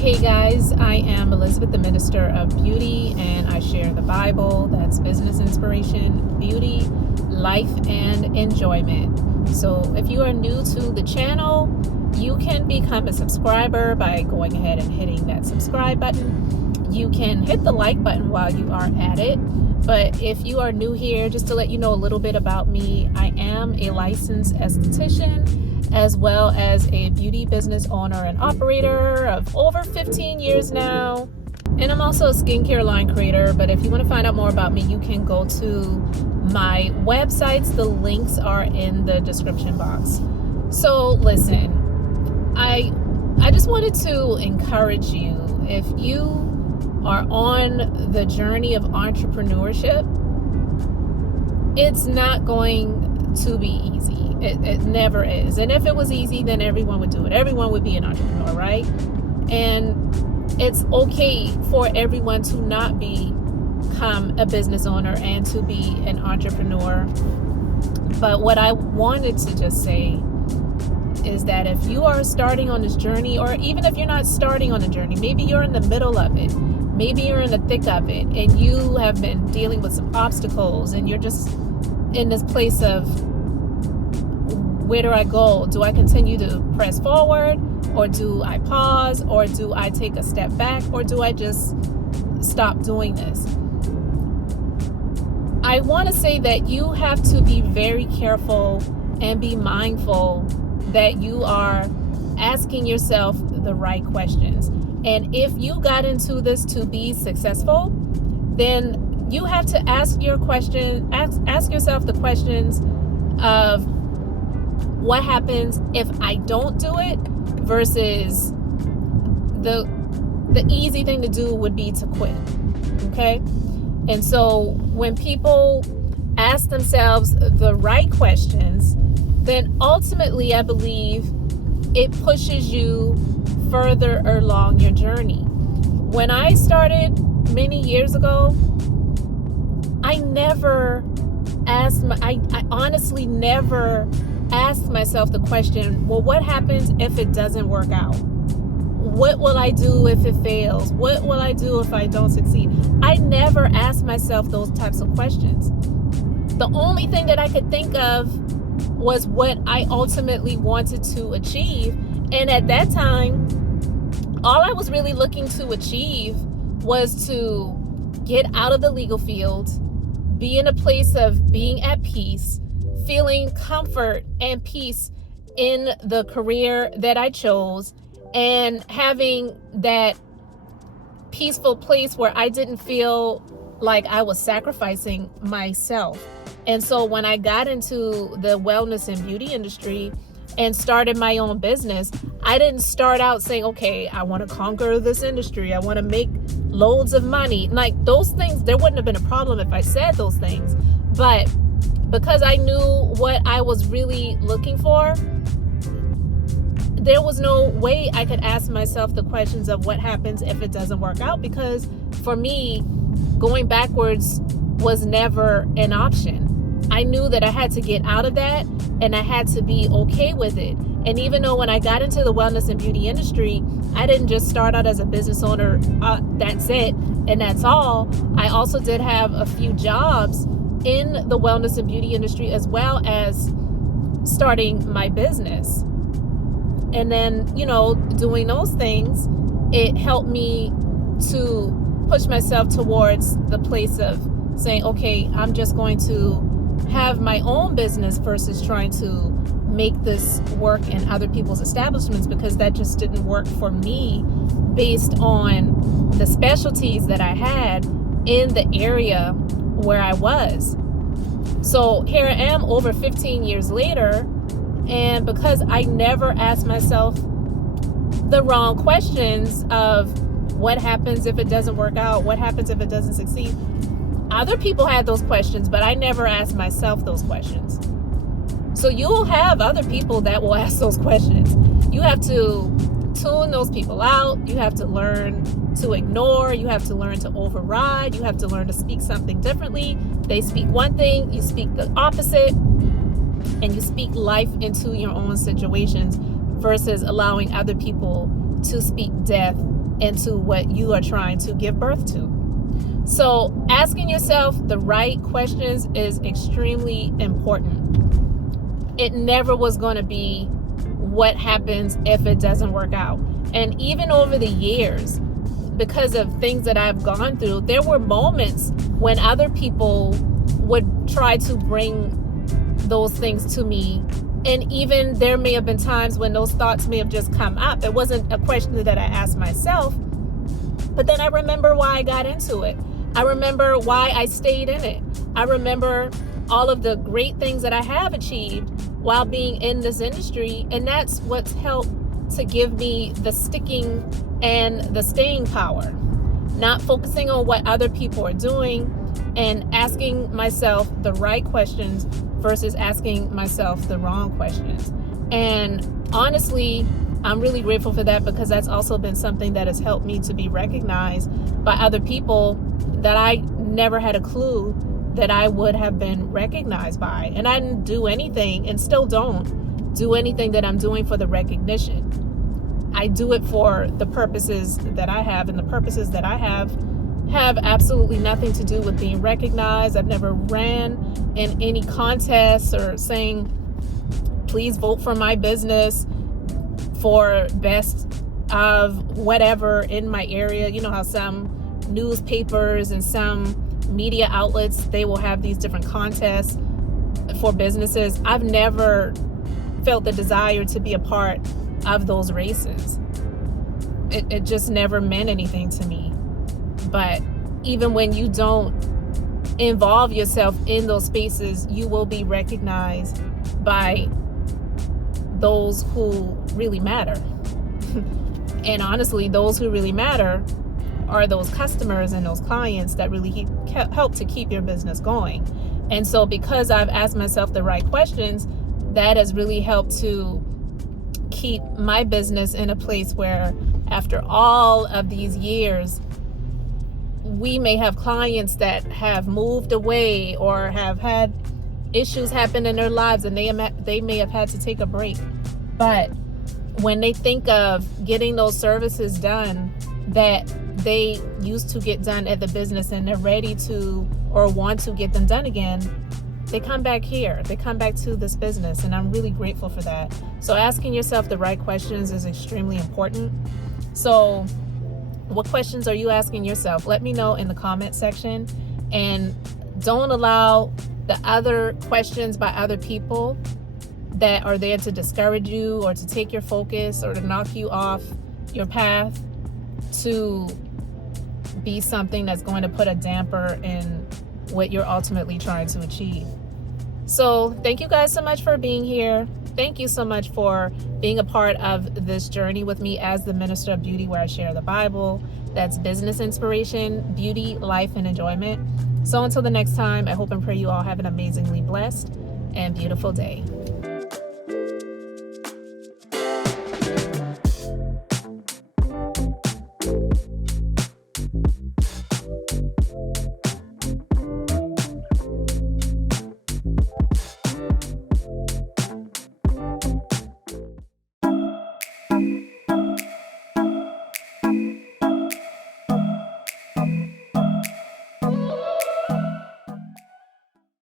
Hey guys, I am Elizabeth, the Minister of Beauty, and I share the Bible. That's business inspiration, beauty, life, and enjoyment. So if you are new to the channel, you can become a subscriber by going ahead and hitting that subscribe button. You can hit the like button while you are at it. But if you are new here, just to let you know a little bit about me, I am a licensed esthetician, as well as a beauty business owner and operator of over 15 years now. And I'm also a skincare line creator, but if you want to find out more about me, you can go to my websites. The links are in the description box. So listen, I just wanted to encourage you, if you are on the journey of entrepreneurship, it's not going to be easy. It never is. And if it was easy, then everyone would do it. Everyone would be an entrepreneur, right? And it's okay for everyone to not become a business owner and to be an entrepreneur. But what I wanted to just say is that if you are starting on this journey, or even if you're not starting on the journey, maybe you're in the middle of it, maybe you're in the thick of it, and you have been dealing with some obstacles, and you're just in this place of, where do I go? Do I continue to press forward, or do I pause, or do I take a step back, or do I just stop doing this? I want to say that you have to be very careful and be mindful that you are asking yourself the right questions. And if you got into this to be successful, then you have to ask yourself the questions of, what happens if I don't do it, versus the easy thing to do would be to quit. Okay? And so when people ask themselves the right questions, then ultimately I believe it pushes you further along your journey. When I started many years ago, I honestly never asked myself the question, well, what happens if it doesn't work out? What will I do if it fails? What will I do if I don't succeed? I never asked myself those types of questions. The only thing that I could think of was what I ultimately wanted to achieve. And at that time, all I was really looking to achieve was to get out of the legal field, be in a place of being at peace, feeling comfort and peace in the career that I chose, and having that peaceful place where I didn't feel like I was sacrificing myself. And so when I got into the wellness and beauty industry and started my own business, I didn't start out saying, okay, I want to conquer this industry, I want to make loads of money. Like, those things, there wouldn't have been a problem if I said those things. But because I knew what I was really looking for, there was no way I could ask myself the questions of what happens if it doesn't work out, because for me, going backwards was never an option. I knew that I had to get out of that, and I had to be okay with it. And even though when I got into the wellness and beauty industry, I didn't just start out as a business owner, that's it, and that's all. I also did have a few jobs in the wellness and beauty industry, as well as starting my business. And then, doing those things, it helped me to push myself towards the place of saying, okay, I'm just going to have my own business versus trying to make this work in other people's establishments, because that just didn't work for me based on the specialties that I had in the area where I was. So here I am over 15 years later, and because I never asked myself the wrong questions of what happens if it doesn't work out, what happens if it doesn't succeed. Other people had those questions, but I never asked myself those questions. So you'll have other people that will ask those questions. You have to tune those people out. You have to learn to ignore. You have to learn to override. You have to learn to speak something differently. They speak one thing, you speak the opposite, and you speak life into your own situations versus allowing other people to speak death into what you are trying to give birth to. So asking yourself the right questions is extremely important. It never was going to be what happens if it doesn't work out. And even over the years, because of things that I've gone through, there were moments when other people would try to bring those things to me. And even there may have been times when those thoughts may have just come up. It wasn't a question that I asked myself, but then I remember why I got into it. I remember why I stayed in it. I remember all of the great things that I have achieved while being in this industry. And that's what's helped to give me the sticking and the staying power. Not focusing on what other people are doing and asking myself the right questions versus asking myself the wrong questions. And honestly, I'm really grateful for that, because that's also been something that has helped me to be recognized by other people that I never had a clue that I would have been recognized by. And I didn't do anything, and still don't do anything that I'm doing for the recognition. I do it for the purposes that I have, and the purposes that I have absolutely nothing to do with being recognized. I've never ran in any contests or saying, please vote for my business for best of whatever in my area. You know how some newspapers and some media outlets, they will have these different contests for businesses. I've never felt the desire to be a part of those races. It just never meant anything to me. But even when you don't involve yourself in those spaces, you will be recognized by those who really matter. And honestly, those who really matter are those customers and those clients that really help to keep your business going. And so because I've asked myself the right questions, that has really helped to keep my business in a place where after all of these years, we may have clients that have moved away or have had issues happen in their lives, and they may have had to take a break. But when they think of getting those services done that they used to get done at the business, and they're ready to or want to get them done again, they come back here. They come back to this business, and I'm really grateful for that. So asking yourself the right questions is extremely important. So what questions are you asking yourself? Let me know in the comment section, and don't allow the other questions by other people that are there to discourage you or to take your focus or to knock you off your path to be something that's going to put a damper in what you're ultimately trying to achieve. So thank you guys so much for being here. Thank you so much for being a part of this journey with me as the Minister of Beauty, where I share the Bible. That's business inspiration, beauty, life, and enjoyment. So until the next time, I hope and pray you all have an amazingly blessed and beautiful day.